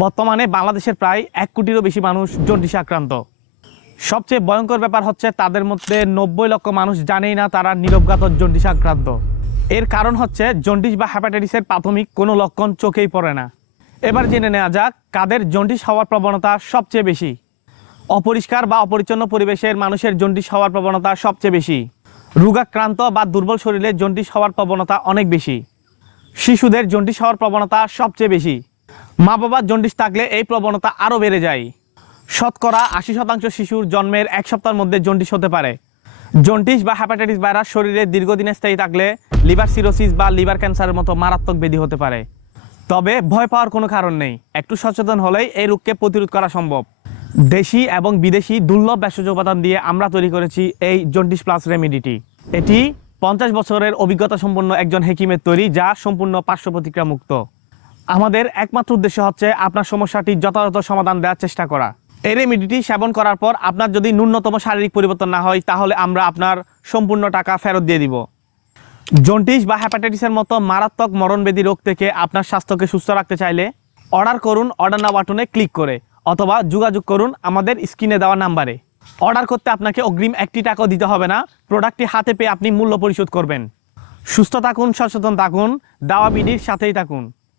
বর্তমানে বাংলাদেশের প্রায় 1 কোটিরও বেশি মানুষ জন্ডিসে আক্রান্ত। সবচেয়ে ভয়ঙ্কর ব্যাপার হচ্ছে তাদের মধ্যে 90 লক্ষ মানুষ জানেই না তারা নীরবঘাতক জন্ডিসে আক্রান্ত। এর কারণ হচ্ছে জন্ডিস বা হেপাটাইটিসের প্রাথমিক কোনো লক্ষণ চোখেই পড়ে না। এবার জেনে নেওয়া যাক কাদের জন্ডিস হওয়ার প্রবণতা সবচেয়ে বেশি। অপরিষ্কার বা অপরিচ্ছন্ন পরিবেশের মানুষের জন্ডিস হওয়ার প্রবণতা সবচেয়ে বেশি। রোগাক্রান্ত বা দুর্বল শরীরে জন্ডিস হওয়ার প্রবণতা অনেক বেশি। শিশুদের জন্ডিস হওয়ার প্রবণতা সবচেয়ে বেশি। মা বাবার জন্ডিস থাকলে এই প্রবণতা আরও বেড়ে যায়। শতকরা 80% শিশুর জন্মের 1 সপ্তাহের মধ্যে জন্ডিস হতে পারে। জন্ডিস বা হেপাটাইটিস ভাইরাস শরীরে দীর্ঘদিনে স্থায়ী থাকলে লিভার সিরোসিস বা লিভার ক্যান্সারের মতো মারাত্মক ব্যাধি হতে পারে। তবে ভয় পাওয়ার কোনো কারণ নেই, একটু সচেতন হলেই এই রোগকে প্রতিরোধ করা সম্ভব। দেশি এবং বিদেশি দুর্লভ ভেষজ উপাদান দিয়ে আমরা তৈরি করেছি এই জন্ডিস প্লাস রেমেডিটি। এটি 50 বছরের অভিজ্ঞতা সম্পন্ন একজন হেকিমের তৈরি, যা সম্পূর্ণ পার্শ্ব প্রতিক্রিয়া মুক্ত। আমাদের একমাত্র উদ্দেশ্য হচ্ছে আপনার সমস্যাটি যথাযথ সমাধান দেওয়ার চেষ্টা করা। এই রেমেডিটি সেবন করার পর আপনার যদি ন্যূনতম শারীরিক পরিবর্তন না হয় তাহলে আমরা আপনার সম্পূর্ণ টাকা ফেরত দিয়ে দিব। জন্ডিস বা হেপাটাইটিসের মতো মারাত্মক মরণব্যাধি রোগ থেকে আপনার স্বাস্থ্যকে সুস্থ রাখতে চাইলে অর্ডার করুন অর্ডার নাও বাটনে ক্লিক করে, অথবা যোগাযোগ করুন আমাদের স্ক্রিনে দেওয়া নাম্বারে। অর্ডার করতে আপনাকে অগ্রিম 1 টাকাও দিতে হবে না। প্রোডাক্টটি হাতে পেয়ে আপনি মূল্য পরিশোধ করবেন। সুস্থ থাকুন, সচেতন থাকুন, দাওয়া বিডির সাথেই থাকুন।